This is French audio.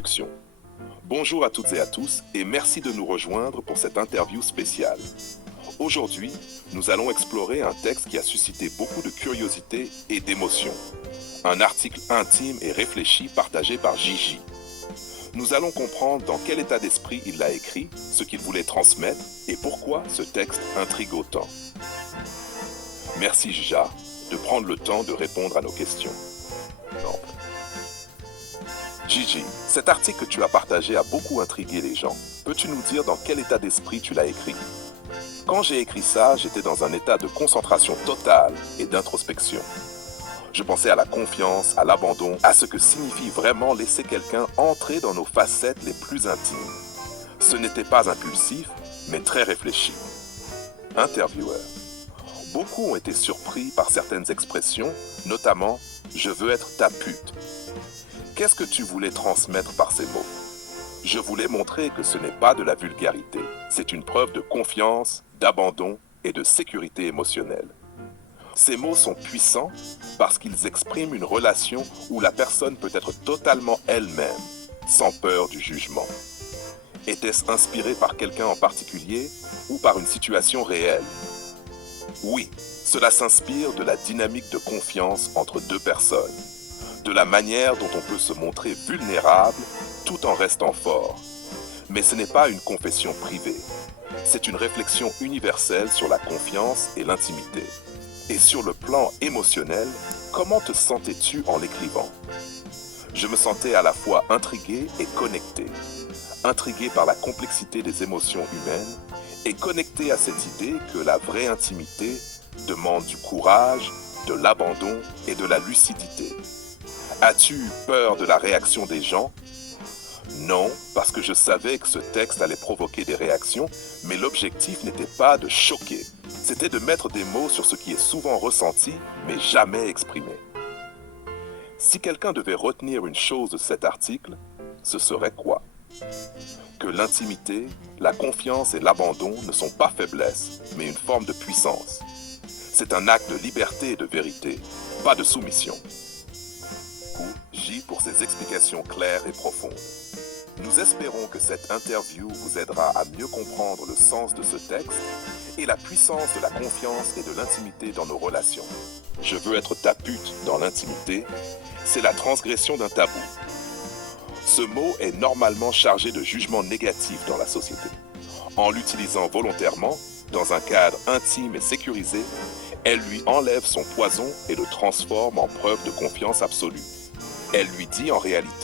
Productions. Bonjour à toutes et à tous et merci de nous rejoindre pour cette interview spéciale. Aujourd'hui, nous allons explorer un texte qui a suscité beaucoup de curiosité et d'émotion. Un article intime et réfléchi partagé par Gigi. Nous allons comprendre dans quel état d'esprit il l'a écrit, ce qu'il voulait transmettre et pourquoi ce texte intrigue autant. Merci Gigi de prendre le temps de répondre à nos questions. Gigi, cet article que tu as partagé a beaucoup intrigué les gens. Peux-tu nous dire dans quel état d'esprit tu l'as écrit? Quand j'ai écrit ça, j'étais dans un état de concentration totale et d'introspection. Je pensais à la confiance, à l'abandon, à ce que signifie vraiment laisser quelqu'un entrer dans nos facettes les plus intimes. Ce n'était pas impulsif, mais très réfléchi. Intervieweur. Beaucoup ont été surpris par certaines expressions, notamment « je veux être ta pute ». Qu'est-ce que tu voulais transmettre par ces mots? Je voulais montrer que ce n'est pas de la vulgarité, c'est une preuve de confiance, d'abandon et de sécurité émotionnelle. Ces mots sont puissants parce qu'ils expriment une relation où la personne peut être totalement elle-même, sans peur du jugement. Était-ce inspiré par quelqu'un en particulier ou par une situation réelle? Oui, cela s'inspire de la dynamique de confiance entre deux personnes, de la manière dont on peut se montrer vulnérable tout en restant fort. Mais ce n'est pas une confession privée, c'est une réflexion universelle sur la confiance et l'intimité. Et sur le plan émotionnel, comment te sentais-tu en l'écrivant? Je me sentais à la fois intrigué et connecté. Intrigué par la complexité des émotions humaines et connecté à cette idée que la vraie intimité demande du courage, de l'abandon et de la lucidité. As-tu eu peur de la réaction des gens? Non, parce que je savais que ce texte allait provoquer des réactions, mais l'objectif n'était pas de choquer. C'était de mettre des mots sur ce qui est souvent ressenti, mais jamais exprimé. Si quelqu'un devait retenir une chose de cet article, ce serait quoi? Que l'intimité, la confiance et l'abandon ne sont pas faiblesses, mais une forme de puissance. C'est un acte de liberté et de vérité, pas de soumission. J pour ses explications claires et profondes. Nous espérons que cette interview vous aidera à mieux comprendre le sens de ce texte et la puissance de la confiance et de l'intimité dans nos relations. Je veux être ta pute dans l'intimité, c'est la transgression d'un tabou. Ce mot est normalement chargé de jugement négatif dans la société. En l'utilisant volontairement, dans un cadre intime et sécurisé, elle lui enlève son poison et le transforme en preuve de confiance absolue. Elle lui dit en réalité